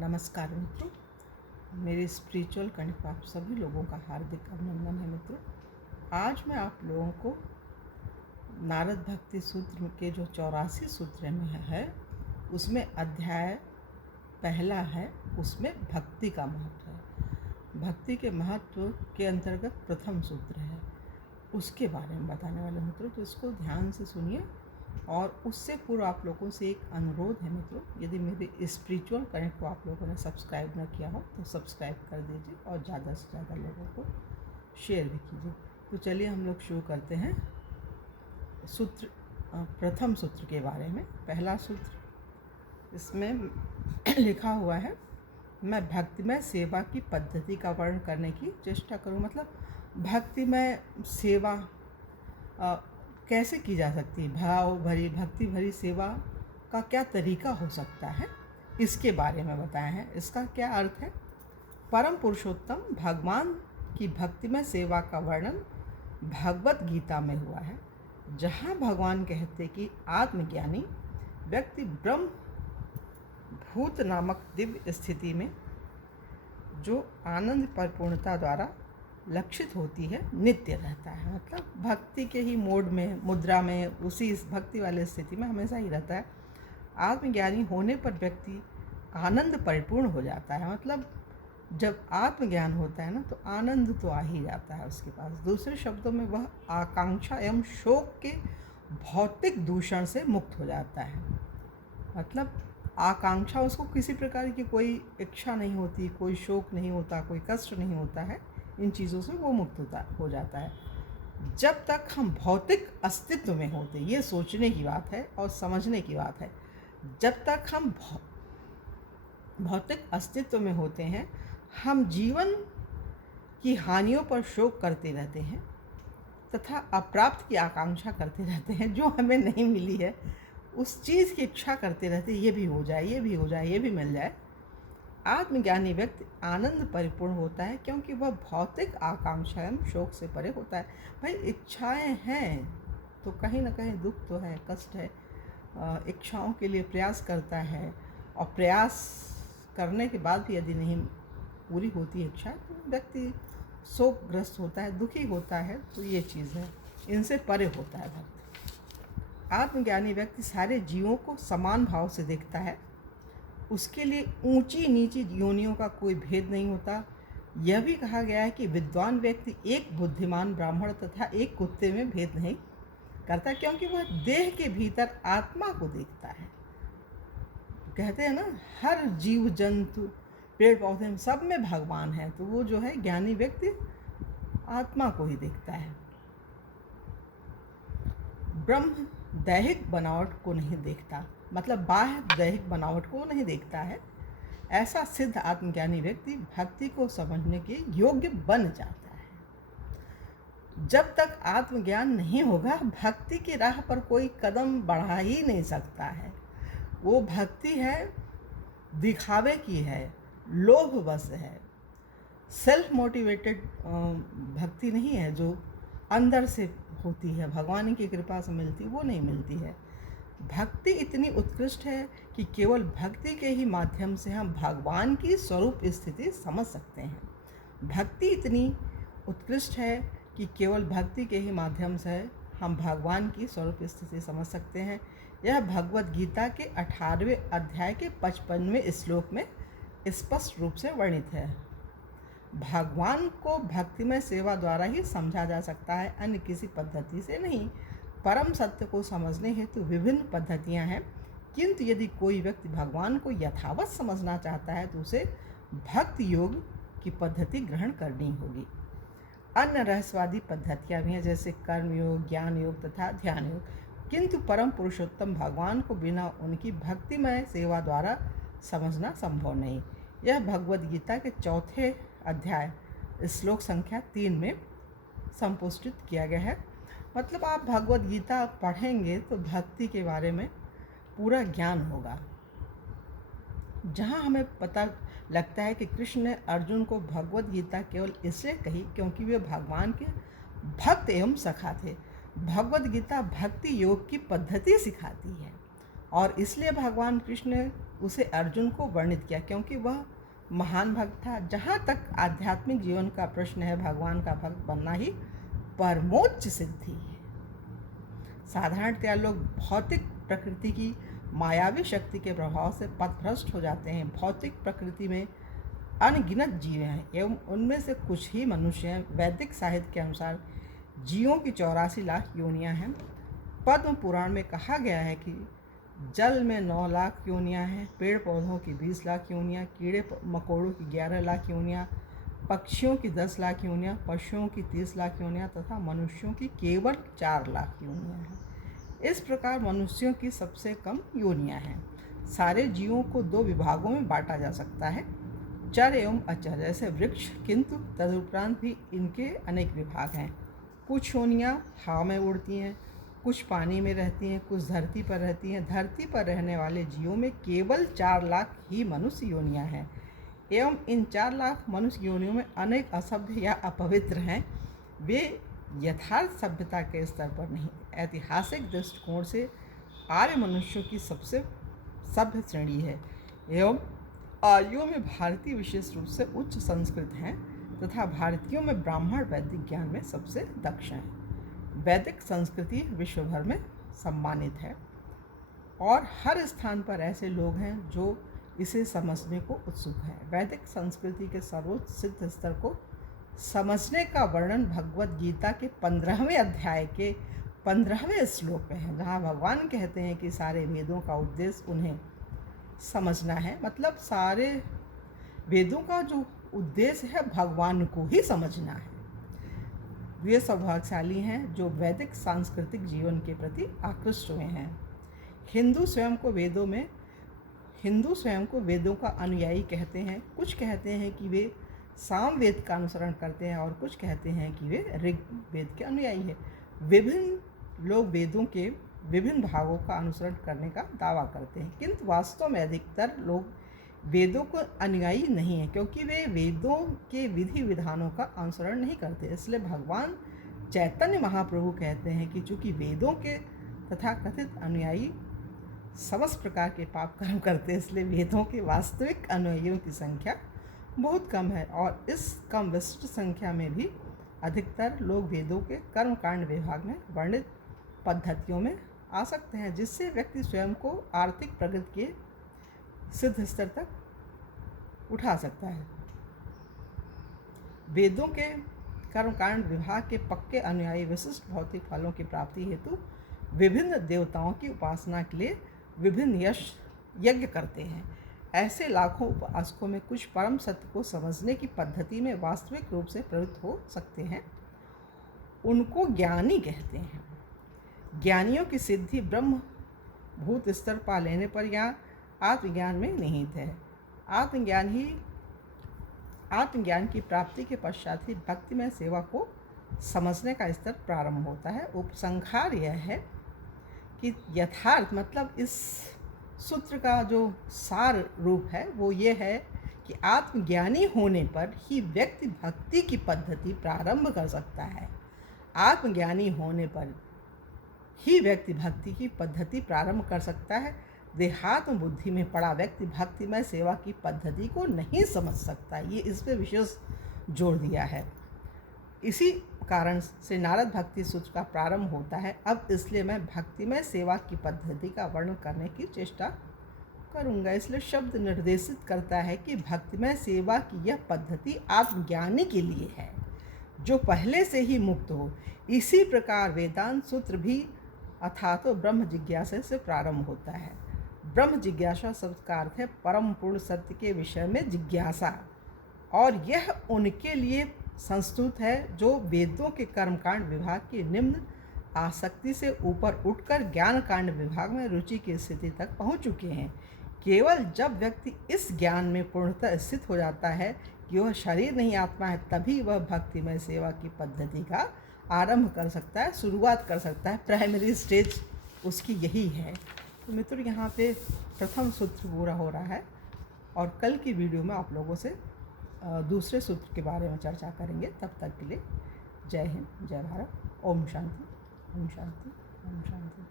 नमस्कार मित्रों, मेरे स्पिरिचुअल कणिक पर आप सभी लोगों का हार्दिक अभिनंदन है मित्रों। आज मैं आप लोगों को नारद भक्ति सूत्र के जो 84 सूत्र में है उसमें अध्याय पहला है, उसमें भक्ति का महत्व है। भक्ति के महत्व के अंतर्गत प्रथम सूत्र है, उसके बारे में बताने वाले मित्रों, तो इसको ध्यान से सुनिए। और उससे पूर्व आप लोगों से एक अनुरोध है मित्रों, यदि मेरे स्पिरिचुअल कनेक्ट को आप लोगों ने सब्सक्राइब न किया हो तो सब्सक्राइब कर दीजिए और ज़्यादा से ज़्यादा लोगों को शेयर भी कीजिए। तो चलिए हम लोग शुरू करते हैं सूत्र प्रथम सूत्र के बारे में। पहला सूत्र, इसमें लिखा हुआ है, मैं भक्तिमय सेवा की पद्धति का वर्णन करने की चेष्टा करूँ। मतलब भक्तिमय सेवा कैसे की जा सकती है, भाव भरी भक्ति भरी सेवा का क्या तरीका हो सकता है, इसके बारे में बताया है। इसका क्या अर्थ है? परम पुरुषोत्तम भगवान की भक्तिमय सेवा का वर्णन भगवत गीता में हुआ है, जहाँ भगवान कहते कि आत्मज्ञानी व्यक्ति ब्रह्म भूत नामक दिव्य स्थिति में जो आनंद परिपूर्णता द्वारा लक्षित होती है नित्य रहता है। मतलब भक्ति के ही मोड में, मुद्रा में, उसी भक्ति वाले स्थिति में हमेशा ही रहता है। आत्मज्ञानी होने पर व्यक्ति आनंद परिपूर्ण हो जाता है। मतलब जब आत्मज्ञान होता है ना, तो आनंद तो आ ही जाता है उसके पास। दूसरे शब्दों में वह आकांक्षा एवं शोक के भौतिक दूषण से मुक्त हो जाता है। मतलब आकांक्षा, उसको किसी प्रकार की कोई इच्छा नहीं होती, कोई शोक नहीं होता, कोई कष्ट नहीं होता है, इन चीज़ों से वो मुक्त हो जाता है। जब तक हम भौतिक अस्तित्व में होते, ये सोचने की बात है और समझने की बात है, जब तक हम भौतिक अस्तित्व में होते हैं, हम जीवन की हानियों पर शोक करते रहते हैं तथा अप्राप्त की आकांक्षा करते रहते हैं। जो हमें नहीं मिली है उस चीज़ की इच्छा करते रहते हैं, ये भी हो जाए, ये भी हो जाए, ये भी मिल जाए। आत्मज्ञानी व्यक्ति आनंद परिपूर्ण होता है, क्योंकि वह भौतिक आकांक्षा एवं शोक से परे होता है। भाई इच्छाएं हैं तो कहीं ना कहीं दुख तो है, कष्ट है। इच्छाओं के लिए प्रयास करता है और प्रयास करने के बाद भी यदि नहीं पूरी होती इच्छा तो व्यक्ति शोकग्रस्त होता है, दुखी होता है। तो ये चीज़ है, इनसे परे होता है भक्ति। आत्मज्ञानी व्यक्ति सारे जीवों को समान भाव से देखता है। उसके लिए ऊंची नीची योनियों का कोई भेद नहीं होता। यह भी कहा गया है कि विद्वान व्यक्ति एक बुद्धिमान ब्राह्मण तथा एक कुत्ते में भेद नहीं करता, क्योंकि वह देह के भीतर आत्मा को देखता है। कहते हैं ना, हर जीव जंतु पेड़ पौधे में सब में भगवान है। तो वो जो है ज्ञानी व्यक्ति आत्मा को ही देखता है। ब्रह्म दैहिक बनावट को नहीं देखता, मतलब बाह्य दैहिक बनावट को नहीं देखता है। ऐसा सिद्ध आत्मज्ञानी व्यक्ति भक्ति को समझने के योग्य बन जाता है। जब तक आत्मज्ञान नहीं होगा, भक्ति की राह पर कोई कदम बढ़ा ही नहीं सकता है। वो भक्ति है दिखावे की है, लोभवश है, सेल्फ मोटिवेटेड भक्ति नहीं है, जो अंदर से होती है, भगवान की कृपा से मिलती, वो नहीं मिलती है। भक्ति इतनी उत्कृष्ट है कि केवल भक्ति के ही माध्यम से हम भगवान की स्वरूप स्थिति समझ सकते हैं। भक्ति इतनी उत्कृष्ट है कि केवल भक्ति के ही माध्यम से हम भगवान की स्वरूप स्थिति समझ सकते हैं। यह भगवत गीता के 18वें अध्याय के 55वें श्लोक में स्पष्ट रूप से वर्णित है। भगवान को भक्तिमय सेवा द्वारा ही समझा जा सकता है, अन्य किसी पद्धति से नहीं। परम सत्य को समझने हेतु विभिन्न पद्धतियां हैं, किंतु यदि कोई व्यक्ति भगवान को यथावत समझना चाहता है तो उसे भक्ति योग की पद्धति ग्रहण करनी होगी। अन्य रहस्यवादी पद्धतियां भी हैं, जैसे कर्म योग, ज्ञान योग तथा ध्यान योग, किंतु परम पुरुषोत्तम भगवान को बिना उनकी भक्तिमय सेवा द्वारा समझना संभव नहीं। यह भगवद गीता के 4 अध्याय श्लोक संख्या 3 में संपुष्टित किया गया है। मतलब आप भगवद गीता पढ़ेंगे तो भक्ति के बारे में पूरा ज्ञान होगा। जहाँ हमें पता लगता है कि कृष्ण ने अर्जुन को भगवद गीता केवल इसलिए कही क्योंकि वे भगवान के भक्त एवं सखा थे। भगवद गीता भक्ति योग की पद्धति सिखाती है और इसलिए भगवान कृष्ण उसे अर्जुन को वर्णित किया, क्योंकि वह महान भक्त था। जहाँ तक आध्यात्मिक जीवन का प्रश्न है, भगवान का भक्त बनना ही परमोच्च सिद्धि है। साधारणतया लोग भौतिक प्रकृति की मायावी शक्ति के प्रभाव से पथभ्रष्ट हो जाते हैं। भौतिक प्रकृति में अनगिनत जीव हैं एवं उनमें से कुछ ही मनुष्य हैं। वैदिक साहित्य के अनुसार जीवों की 84 लाख योनियां हैं। पद्म पुराण में कहा गया है कि जल में 9 लाख योनियां हैं, पेड़ पौधों की 20 लाख योनियां, कीड़े मकोड़ों की 11 लाख योनियां, पक्षियों की 10 लाख योनियां, पशुओं की 30 लाख योनियां तथा मनुष्यों की केवल 4 लाख योनियां हैं। इस प्रकार मनुष्यों की सबसे कम योनियां हैं। सारे जीवों को 2 विभागों में बांटा जा सकता है, चर एवं अचर, जैसे वृक्ष, किंतु तदुपरांत भी इनके अनेक विभाग हैं। कुछ योनियां हवा में उड़ती हैं, कुछ पानी में रहती हैं, कुछ धरती पर रहती हैं। धरती पर रहने वाले जीवों में केवल 4 लाख ही मनुष्य योनियां हैं एवं इन 4 लाख मनुष्य योनियों में अनेक असभ्य या अपवित्र हैं। वे यथार्थ सभ्यता के स्तर पर नहीं। ऐतिहासिक दृष्टिकोण से आर्य मनुष्यों की सबसे सभ्य श्रेणी है एवं आर्यों में भारतीय विशेष रूप से उच्च संस्कृत हैं तथा भारतीयों में ब्राह्मण वैदिक ज्ञान में सबसे दक्ष हैं। वैदिक संस्कृति विश्व भर में सम्मानित है और हर स्थान पर ऐसे लोग हैं जो इसे समझने को उत्सुक हैं। वैदिक संस्कृति के सर्वोच्च सिद्ध स्तर को समझने का वर्णन भगवद गीता के 15वें अध्याय के 15वें श्लोक में है, जहाँ भगवान कहते हैं कि सारे वेदों का उद्देश्य उन्हें समझना है। मतलब सारे वेदों का जो उद्देश्य है भगवान को ही समझना है। वे सौभाग्यशाली हैं जो वैदिक सांस्कृतिक जीवन के प्रति आकृष्ट हुए हैं। हिंदू स्वयं को वेदों का अनुयायी कहते हैं। कुछ कहते हैं कि वे साम वेद का अनुसरण करते हैं और कुछ कहते हैं कि वे ऋग वेद के अनुयायी हैं। विभिन्न लोग वेदों के विभिन्न भागों का अनुसरण करने का दावा करते हैं, किंतु वास्तव में अधिकतर लोग वेदों को अनुयायी नहीं हैं, क्योंकि वे वेदों के विधि विधानों का अनुसरण नहीं करते। इसलिए भगवान चैतन्य महाप्रभु कहते हैं कि चूँकि वेदों के तथा कथित अनुयायी समस्त प्रकार के पाप कर्म करते हैं, इसलिए वेदों के वास्तविक अनुयायियों की संख्या बहुत कम है और इस कम विशिष्ट संख्या में भी अधिकतर लोग वेदों के कर्मकांड विभाग में वर्णित पद्धतियों में आ सकते हैं, जिससे व्यक्ति स्वयं को आर्थिक प्रगति के सिद्ध स्तर तक उठा सकता है। वेदों के कर्मकांड विभाग के पक्के अनुयायी विशिष्ट भौतिक फलों की प्राप्ति हेतु विभिन्न देवताओं की उपासना के लिए विभिन्न यज्ञ करते हैं। ऐसे लाखों उपासकों में कुछ परम सत्य को समझने की पद्धति में वास्तविक रूप से प्रवृत्त हो सकते हैं। उनको ज्ञानी कहते हैं। ज्ञानियों की सिद्धि ब्रह्म भूत स्तर पा लेने पर या आत्मज्ञान में निहित है। आत्मज्ञान की प्राप्ति के पश्चात ही भक्तिमय सेवा को समझने का स्तर प्रारंभ होता है। उपसंहार यह है कि यथार्थ मतलब इस सूत्र का जो सार रूप है वो ये है कि आत्मज्ञानी होने पर ही व्यक्ति भक्ति की पद्धति प्रारंभ कर सकता है। आत्मज्ञानी होने पर ही व्यक्ति भक्ति की पद्धति प्रारंभ कर सकता है। देहात्म बुद्धि में पड़ा व्यक्ति भक्तिमय सेवा की पद्धति को नहीं समझ सकता। ये इस पर विशेष जोर दिया है। इसी कारण से नारद भक्ति सूत्र का प्रारंभ होता है। अब इसलिए मैं भक्तिमय सेवा की पद्धति का वर्णन करने की चेष्टा करूंगा। इसलिए शब्द निर्देशित करता है कि भक्तिमय सेवा की यह पद्धति आत्मज्ञानी के लिए है जो पहले से ही मुक्त हो। इसी प्रकार वेदांत सूत्र भी अर्थात ब्रह्म जिज्ञासा से प्रारंभ होता है। ब्रह्म जिज्ञासा शब्द का अर्थ है परम पूर्ण सत्य के विषय में जिज्ञासा, और यह उनके लिए संस्तुत है जो वेदों के कर्मकांड विभाग की निम्न आसक्ति से ऊपर उठकर ज्ञान कांड विभाग में रुचि की स्थिति तक पहुंच चुके हैं। केवल जब व्यक्ति इस ज्ञान में पूर्णतः स्थित हो जाता है कि वह शरीर नहीं आत्मा है, तभी वह भक्तिमय सेवा की पद्धति का आरंभ कर सकता है, शुरुआत कर सकता है। प्राइमरी स्टेज उसकी यही है। तो मित्रों, यहाँ पे प्रथम सूत्र पूरा हो रहा है और कल की वीडियो में आप लोगों से दूसरे सूत्र के बारे में चर्चा करेंगे। तब तक के लिए जय हिंद, जय भारत, ओम शांति, ओम शांति, ओम शांति।